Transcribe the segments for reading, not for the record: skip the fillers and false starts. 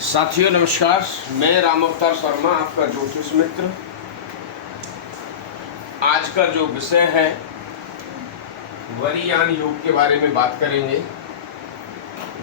साथियों नमस्कार, मैं राम अवतार शर्मा, आपका ज्योतिष मित्र। आज का जो विषय है वरियान योग के बारे में बात करेंगे।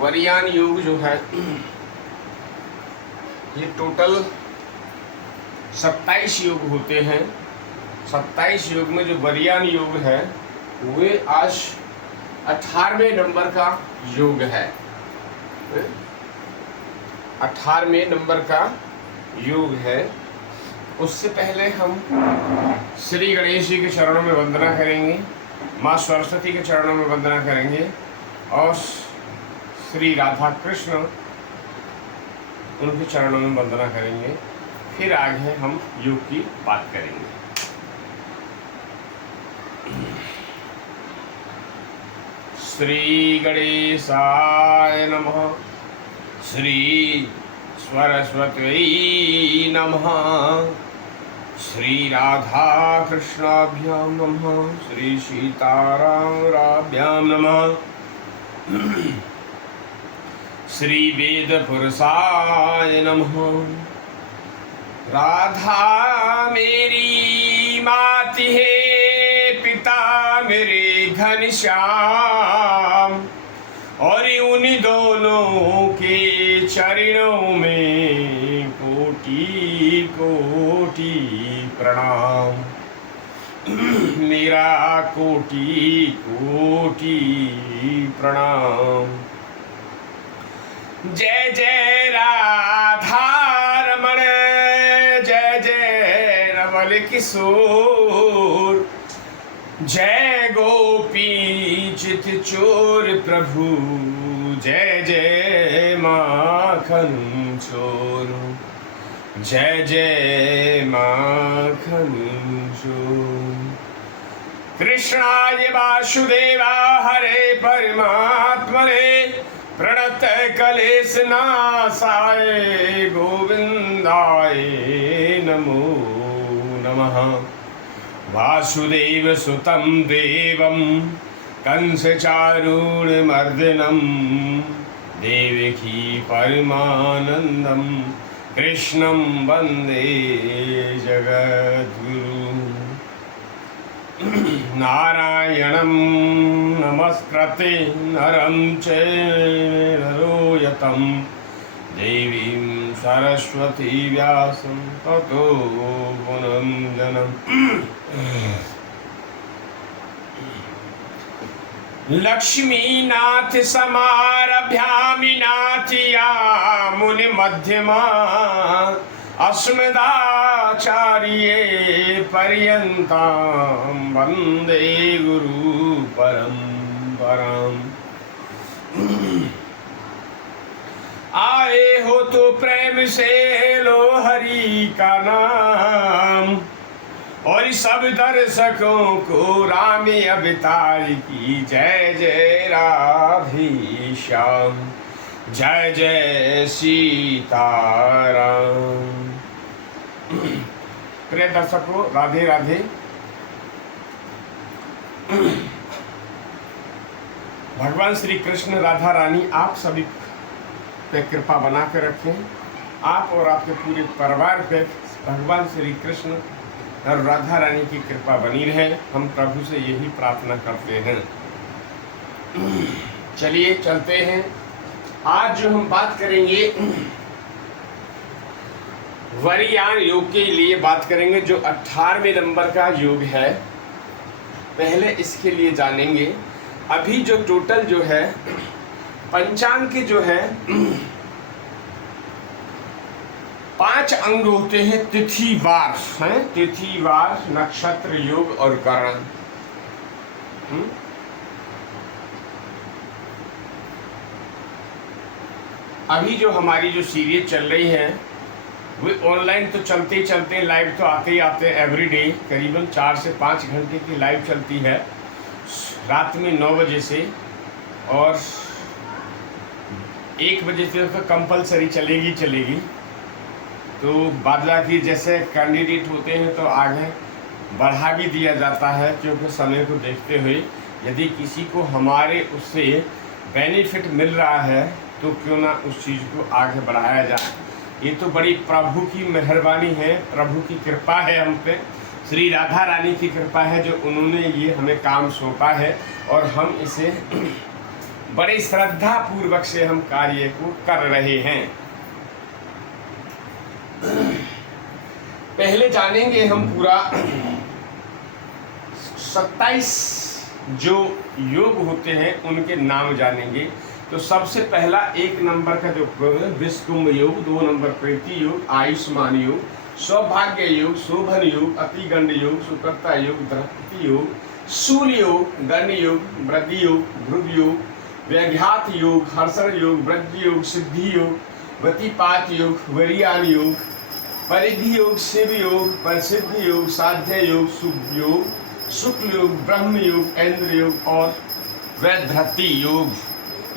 वरियान योग जो है ये टोटल 27 योग होते हैं। 27 योग में जो वरियान योग है वे आज 18वें नंबर का योग है। 18वें नंबर का योग है। उससे पहले हम श्री गणेश जी के चरणों में वंदना करेंगे, माँ सरस्वती के चरणों में वंदना करेंगे और श्री राधा कृष्ण उनके चरणों में वंदना करेंगे। फिर आगे हम योग की बात करेंगे। श्री गणेशाय नमः, श्री सरस्वती नमः, श्री राधा कृष्णाभ्यां नमः, श्री सीतारामाभ्यां नमः, श्री वेद पुरुषाय नमः। राधा मेरी माती है, पिता मेरे घनश्याम, और उन दोनों के चरणों में कोटि कोटि प्रणाम। मेरा कोटि कोटि प्रणाम। जय जय राधा रमण, जय जय रमण किशोर, जय गोपी चित चोर प्रभु, जय जय माखन चोर, जय जय माखन चोर। कृष्णाय वासुदेवा हरे परमात्मने, प्रणत क्लेश नाशाय गोविंदाय नमो नमः। वासुदेव सुतं देवं कंसचारूढमर्दनं, देवकी परमानन्दं कृष्णं वन्दे जगद्गुरुं। नारायणं नमस्कृत्य नरं चैव नरोत्तमं, देवीं सरस्वती व्यासं ततो गुणञ्जनम्। लक्ष्मीनाथ समारभ्यामि नाथिया मुनि मध्यमा, अस्मदाचार्ये पर्यन्तां वन्दे गुरु परम्पराम्। आए हो तो प्रेम से लो हरि का नाम, और सब दर्शकों को राम अवतार की जय जय राधे श्याम, जय जय सीताराम। प्रिय दर्शकों, राधे राधे। भगवान श्री कृष्ण राधा रानी आप सभी पे कृपा बना कर रखें। आप और आपके पूरे परिवार पे भगवान श्री कृष्ण और राधा रानी की कृपा बनी रहे, हम प्रभु से यही प्रार्थना करते हैं। चलिए चलते हैं। आज जो हम बात करेंगे वरियान योग के लिए बात करेंगे, जो 18वें नंबर का योग है। पहले इसके लिए जानेंगे। अभी जो टोटल जो है पंचांग के जो है 5 अंग होते हैं तिथिवार, हैं तिथिवार, नक्षत्र, योग और करण। अभी जो हमारी जो सीरीज चल रही है वो ऑनलाइन तो चलते ही चलते, लाइव तो आते ही आते हैं। एवरीडे करीबन 4 से 5 घंटे की लाइव चलती है, रात में 9 बजे से, और 1 बजे से तो कंपलसरी चलेगी। तो बादला की जैसे कैंडिडेट होते हैं तो आगे बढ़ा भी दिया जाता है, क्योंकि समय को देखते हुए यदि किसी को हमारे उससे बेनिफिट मिल रहा है तो क्यों ना उस चीज़ को आगे बढ़ाया जाए। ये तो बड़ी प्रभु की मेहरबानी है, प्रभु की कृपा है हम पे, श्री राधा रानी की कृपा है जो उन्होंने ये हमें काम सौंपा है और हम इसे बड़े श्रद्धा पूर्वक से हम कार्य को कर रहे हैं। पहले जानेंगे हम पूरा 27 जो योग होते हैं उनके नाम जानेंगे। तो सबसे पहला 1 नंबर का जो विश्वकुंभ योग, 2 नंबर प्रीति योग, आयुष्मान योग, सौभाग्य योग, शोभन योग, अतिगंड योग, सुकर्ता योग, द्रष्टि योग, शूल योग, गण योग, वृद्धि योग, ध्रुव योग, व्याघात योग, हर्षण योग, वृद्धि योग, सिद्धि योग, वतिपात योग, वरियान योग, परिधि योग, शिव योग, प्रसिद्ध योग, साध्य योग, शुभ योग, शुक्ल योग, ब्रह्म योग, इंद्र योग और वैधृति योग।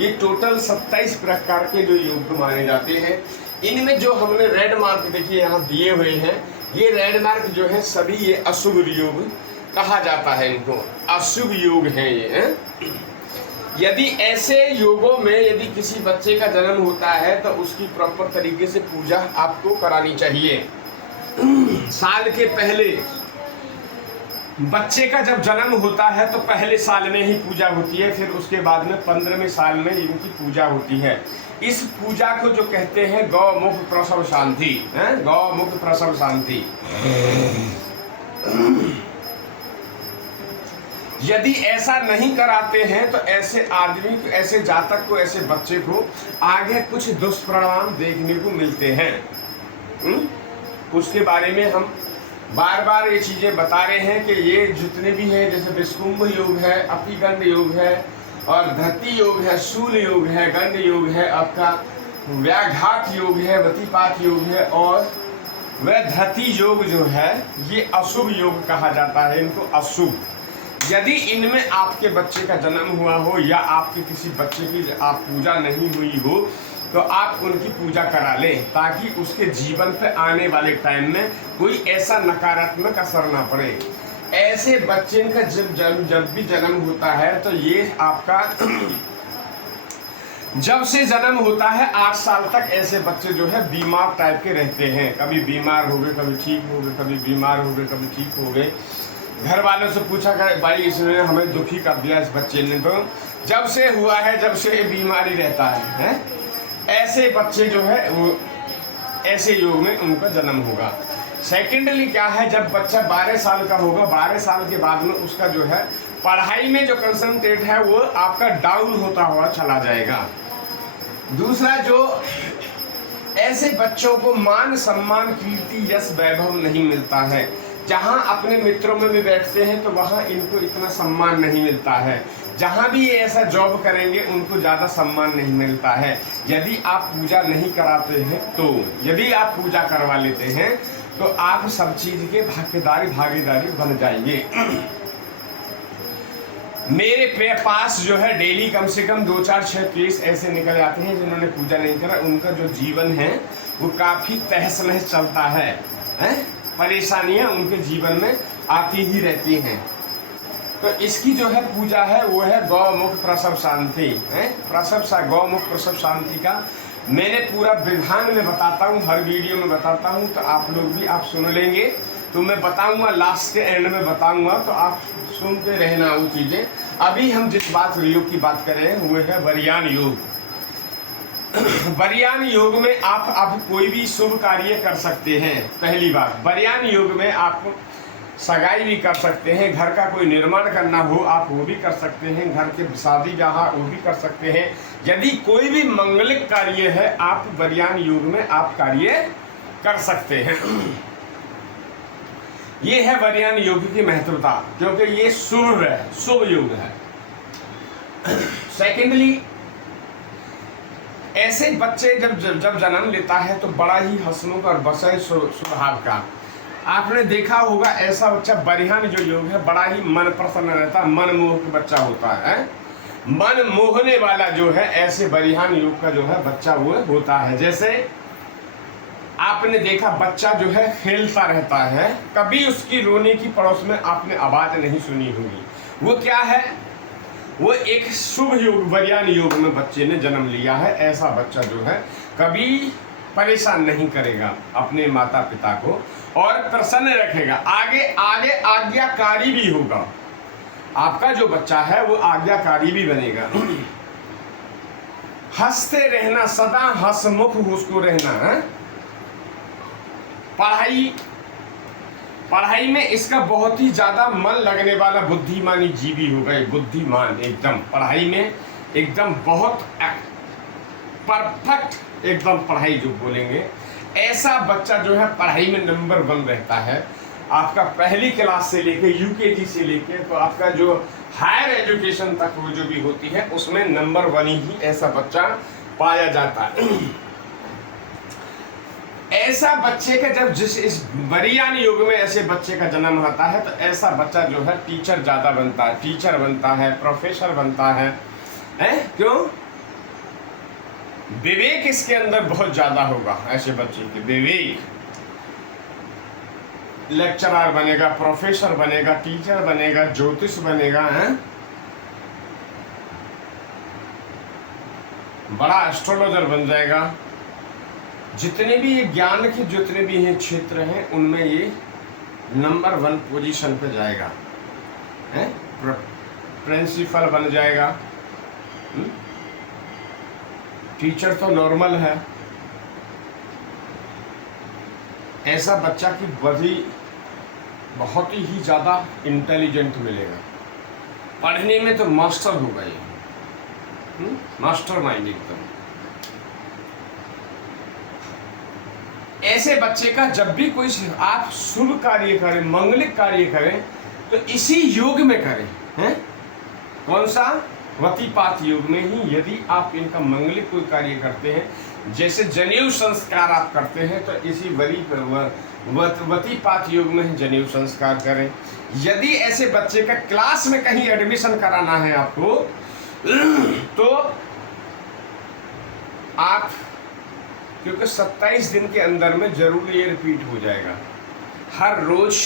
ये टोटल 27 प्रकार के जो योग माने जाते हैं। इनमें जो हमने रेड मार्क देखिए यहाँ दिए हुए हैं, ये रेड मार्क जो है सभी ये अशुभ योग कहा जाता है, इनको अशुभ योग हैं ये हैं? यदि ऐसे योगों में यदि किसी बच्चे का जन्म होता है तो उसकी प्रॉपर तरीके से पूजा आपको करानी चाहिए। साल के पहले बच्चे का जब जन्म होता है तो पहले साल में ही पूजा होती है, फिर उसके बाद में 15वें साल में इनकी पूजा होती है। इस पूजा को जो कहते हैं गौमुख प्रसव शांति, गौमुख प्रसव शांति। यदि ऐसा नहीं कराते हैं तो ऐसे आदमी को, ऐसे जातक को, ऐसे बच्चे को आगे कुछ दुष्परिणाम देखने को मिलते हैं। उसके बारे में हम बार बार ये चीज़ें बता रहे हैं कि ये जितने भी हैं, जैसे विश्वकुंभ योग है, अतिगंड योग है और धरती योग है, शूल योग है, गंड योग है, आपका व्याघात योग है, वतिपात योग है और वैधृति योग जो है ये अशुभ योग कहा जाता है, इनको अशुभ। यदि इनमें आपके बच्चे का जन्म हुआ हो या आपके किसी बच्चे की आप पूजा नहीं हुई हो तो आप उनकी पूजा करा लें, ताकि उसके जीवन पे आने वाले टाइम में कोई ऐसा नकारात्मक असर ना पड़े। ऐसे बच्चे का जब भी जन्म होता है तो ये आपका जब से जन्म होता है 8 साल तक ऐसे बच्चे जो है बीमार टाइप के रहते हैं। कभी बीमार हो गए, कभी ठीक हो गए, कभी बीमार हो गए, कभी ठीक हो गए। घर वालों से पूछा कर भाई इसने हमें दुखी कर दिया इस बच्चे ने, तो जब से हुआ है जब से बीमारी रहता है। ऐसे बच्चे जो है वो ऐसे योग में उनका जन्म होगा। सेकेंडली क्या है, जब बच्चा 12 साल का होगा, 12 साल के बाद में उसका जो है पढ़ाई में जो कंसंट्रेट है वो आपका डाउन होता हुआ चला जाएगा। दूसरा, जो ऐसे बच्चों को मान सम्मान कीर्ति यश वैभव नहीं मिलता है। जहाँ अपने मित्रों में भी बैठते हैं तो वहाँ इनको इतना सम्मान नहीं मिलता है। जहाँ भी ये ऐसा जॉब करेंगे उनको ज़्यादा सम्मान नहीं मिलता है। यदि आप पूजा नहीं कराते हैं तो, यदि आप पूजा करवा लेते हैं तो आप सब चीज़ के भागीदारी बन जाएंगे। मेरे पास जो है डेली कम से कम 2-4-6 केस ऐसे निकल आते हैं जिन्होंने पूजा नहीं करा, उनका जो जीवन है वो काफ़ी तहस नहस चलता है, परेशानियां उनके जीवन में आती ही रहती हैं। तो इसकी जो है पूजा है वो है गौमुख प्रसव शांति, गौमुख प्रसव शांति का मैंने पूरा विधान में बताता हूँ, हर वीडियो में बताता हूँ, तो आप लोग भी आप सुन लेंगे। तो मैं बताऊंगा लास्ट के एंड में बताऊंगा, तो आप सुनते रहना वो चीज़ें। अभी हम जिस योग की बात कर रहे हैं वो है वरियान योग। वरियान योग में आप कोई भी शुभ कार्य कर सकते हैं। पहली बात, वरियान योग में आप सगाई भी कर सकते हैं, घर का कोई निर्माण करना हो आप वो भी कर सकते हैं, घर के शादी ब्याह वो भी कर सकते हैं। यदि कोई भी मंगलिक कार्य है आप वरियान योग में आप कार्य कर सकते हैं। ये है वरियान योग की महत्वता, क्योंकि ये शुभ है, शुभ योग है। सेकेंडली, ऐसे बच्चे जब जन्म लेता है तो बड़ा ही हंसमुख और बसय स्वभाव का, आपने देखा होगा ऐसा बच्चा वरियान जो योग है बड़ा ही मन प्रसन्न रहता है, मनमोहक बच्चा होता है, मन मोहने वाला जो है ऐसे वरियान योग का जो है बच्चा वो होता है। जैसे आपने देखा बच्चा जो है खेलता रहता है, कभी उसकी रोने की पड़ोस में आपने आवाज नहीं सुनी होगी। वो क्या है, वो एक शुभ योग, वरयान योग में बच्चे ने जन्म लिया है। ऐसा बच्चा जो है कभी परेशान नहीं करेगा अपने माता पिता को और प्रसन्न रखेगा, आगे आगे आज्ञाकारी भी होगा। आपका जो बच्चा है वो आज्ञाकारी भी बनेगा। हंसते रहना, सदा हंसमुख उसको रहना है। पढ़ाई में इसका बहुत ही ज्यादा मन लगने वाला बुद्धिमानी जीवी होगा। ये बुद्धिमान एकदम पढ़ाई में एकदम बहुत परफेक्ट, एकदम पढ़ाई जो बोलेंगे ऐसा बच्चा जो है पढ़ाई में नंबर 1 रहता है। आपका पहली क्लास से लेके यूकेजी से लेके तो आपका जो हायर एजुकेशन तक वो जो भी होती है उसमें नंबर 1 ही ऐसा बच्चा पाया जाता है। ऐसा बच्चे का जब इस वरयान युग में ऐसे बच्चे का जन्म होता है तो ऐसा बच्चा जो है टीचर ज्यादा बनता है, टीचर बनता है, प्रोफेसर बनता है। क्यों? विवेक इसके अंदर बहुत ज्यादा होगा। ऐसे बच्चे के विवेक, लेक्चरर बनेगा, प्रोफेसर बनेगा, टीचर बनेगा, ज्योतिष बनेगा, बड़ा एस्ट्रोलॉजर बन जाएगा। जितने भी ये ज्ञान के जितने भी ये क्षेत्र हैं उनमें ये नंबर 1 पोजीशन पे जाएगा। प्रिंसिपल बन जाएगा। टीचर तो नॉर्मल है। ऐसा बच्चा की बड़ी बहुत ही ज़्यादा इंटेलिजेंट मिलेगा। पढ़ने में तो मास्टर होगा ये, मास्टर माइंड एकदम। ऐसे बच्चे का जब भी कोई आप शुभ कार्य करें, मंगलिक कार्य करें तो इसी योग में करें। हैं? कौन सा? वतीपात योग में ही यदि आप इनका मंगलिक कोई कार्य करते हैं, जैसे जनेऊ संस्कार आप करते हैं तो इसी वतीपात योग में ही जनेऊ संस्कार करें। यदि ऐसे बच्चे का क्लास में कहीं एडमिशन कराना है आपको तो आप, क्योंकि 27 दिन के अंदर में जरूर ये रिपीट हो जाएगा। हर रोज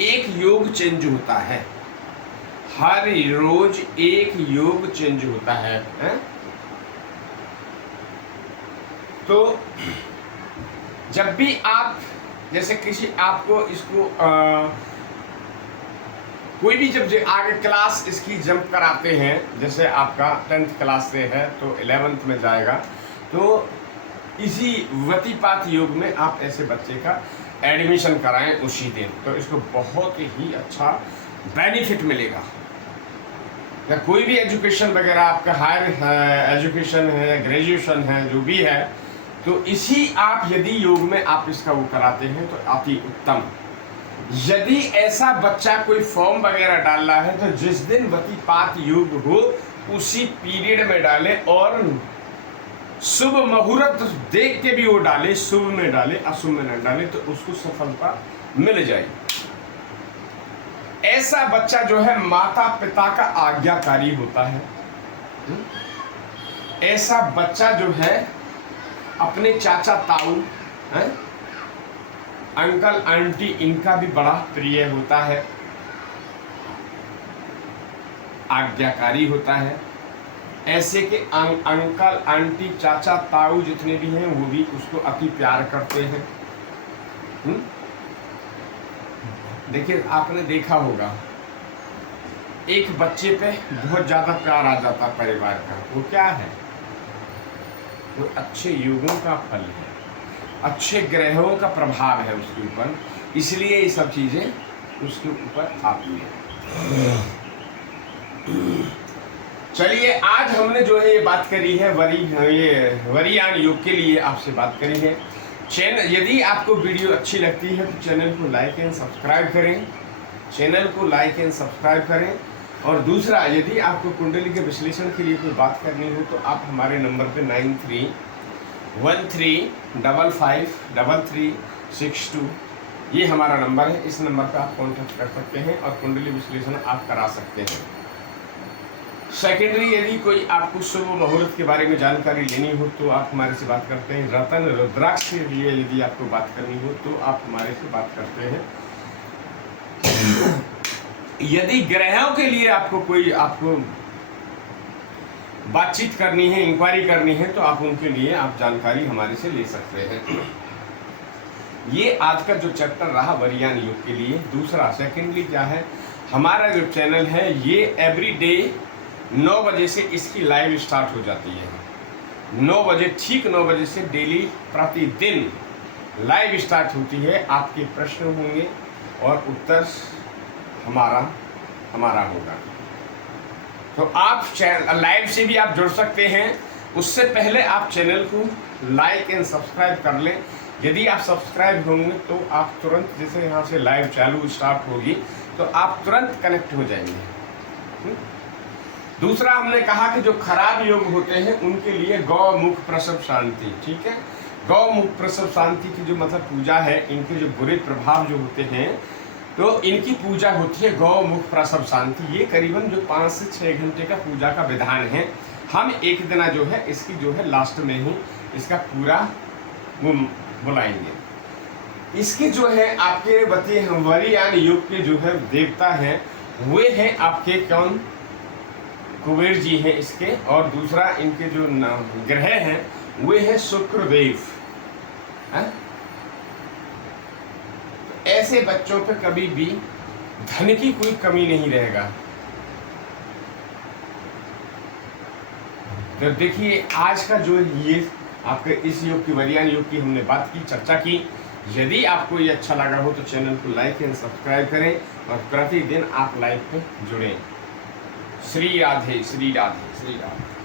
एक योग चेंज होता है, हर रोज एक योग चेंज होता है। तो जब भी आप जैसे किसी आपको इसको कोई भी जब आगे क्लास इसकी जंप कराते हैं, जैसे आपका 10th क्लास से है तो 11th में जाएगा, तो इसी वतीपात योग में आप ऐसे बच्चे का एडमिशन कराएं उसी दिन, तो इसको बहुत ही अच्छा बेनिफिट मिलेगा। या कोई भी एजुकेशन वगैरह आपका हायर एजुकेशन है, ग्रेजुएशन है, जो भी है, तो इसी आप यदि योग में आप इसका वो कराते हैं तो अति उत्तम। यदि ऐसा बच्चा कोई फॉर्म वगैरह डाल रहा है तो जिस दिन वतीपात योग हो उसी पीरियड में डाले और शुभ मुहूर्त देख के भी वो डाले, शुभ में डाले, अशुभ में न डाले, तो उसको सफलता मिल जाएगी। ऐसा बच्चा जो है माता पिता का आज्ञाकारी होता है। ऐसा बच्चा जो है अपने चाचा ताऊ, अंकल आंटी, इनका भी बड़ा प्रिय होता है, आज्ञाकारी होता है। ऐसे के अंकल आंटी चाचा ताऊ जितने भी हैं वो भी उसको अति प्यार करते हैं। देखिए, आपने देखा होगा एक बच्चे पे बहुत ज्यादा प्यार आ जाता परिवार का, वो क्या है? वो अच्छे योगों का फल है, अच्छे ग्रहों का प्रभाव है उसके ऊपर, इसलिए ये सब चीजें उसके ऊपर आती है। चलिए, आज हमने जो है ये बात करी है वरयान योग के लिए आपसे बात करी है। चैनल, यदि आपको वीडियो अच्छी लगती है तो चैनल को लाइक एंड सब्सक्राइब करें, चैनल को लाइक एंड सब्सक्राइब करें। और दूसरा, यदि आपको कुंडली के विश्लेषण के लिए कोई बात करनी हो तो आप हमारे नंबर पे 9313553362 ये हमारा नंबर है, इस नंबर पे आप कॉन्टेक्ट कर सकते हैं और कुंडली विश्लेषण आप करा सकते हैं। सेकेंडरी, यदि कोई आपको शुभ मुहूर्त के बारे में जानकारी लेनी हो तो आप हमारे से बात करते हैं। रतन रुद्राक्ष के लिए यदि आपको बात करनी हो तो आप हमारे से बात करते हैं। यदि ग्रहों के लिए आपको कोई बातचीत करनी है, इंक्वायरी करनी है, तो आप उनके लिए आप जानकारी हमारे से ले सकते हैं। ये आज का जो चैप्टर रहा वरियान युग के लिए। दूसरा सेकेंडली क्या है, हमारा जो चैनल है ये एवरी डे 9 बजे से इसकी लाइव स्टार्ट हो जाती है। 9 बजे, ठीक 9 बजे से डेली प्रतिदिन लाइव स्टार्ट होती है। आपके प्रश्न होंगे और उत्तर हमारा होगा। तो आप लाइव से भी आप जुड़ सकते हैं। उससे पहले आप चैनल को लाइक एंड सब्सक्राइब कर लें। यदि आप सब्सक्राइब होंगे तो आप तुरंत, जैसे यहाँ से लाइव चालू स्टार्ट होगी तो आप तुरंत कनेक्ट हो जाएंगे। दूसरा हमने कहा कि जो खराब योग होते हैं उनके लिए गौ मुख प्रसव शांति, ठीक है। गौ मुख प्रसव शांति की जो मतलब पूजा है, इनके जो बुरे प्रभाव जो होते हैं तो इनकी पूजा होती है गौ मुख प्रसव शांति। ये करीबन जो 5 से 6 घंटे का पूजा का विधान है। हम एक दिन जो है इसकी जो है लास्ट में ही इसका पूरा बुलाएंगे। इसके जो है आपके बते वरियान युग के जो है देवता हैं वे हैं आपके कौन, कुबेर जी हैं इसके। और दूसरा इनके जो ग्रह हैं वे हैं शुक्रदेव। ऐसे बच्चों पे कभी भी धन की कोई कमी नहीं रहेगा। तो देखिए आज का जो ये आपके इस युग की वरियान युग की हमने बात की, चर्चा की। यदि आपको ये अच्छा लगा हो तो चैनल को लाइक एंड सब्सक्राइब करें और प्रतिदिन आप लाइव पे जुड़ें। श्री राधे, श्री राधे, श्री राधे।